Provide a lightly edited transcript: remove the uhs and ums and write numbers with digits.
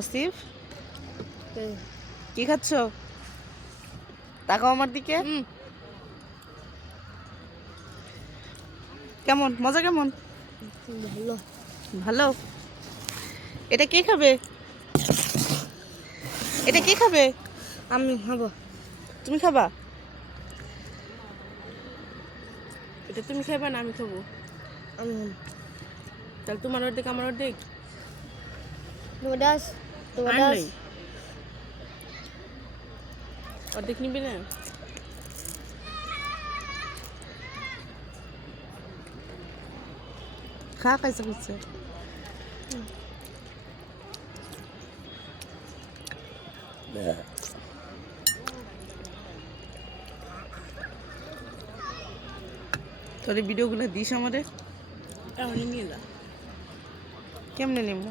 অসিফ কি খাচ্ছ? তাকাও আমার দিকে। কেমন মজা? কেমন? ভালো। ভালো। এটা কে খাবে? এটা কে খাবে? আমি খাবো। তুমি খাবা? এটা তুমি খাবে না আমি খাবো? আমি তাহলে তোমার অর্ধেক আমার অর্ধেক। দাস আর দাস নেই। অর্ধেক নিবি না? খা খাইছে খাইছে। তোর ভিডিওগুলো দিস আমাদের। এমনি নিয়ে যা। কেমনে নিব?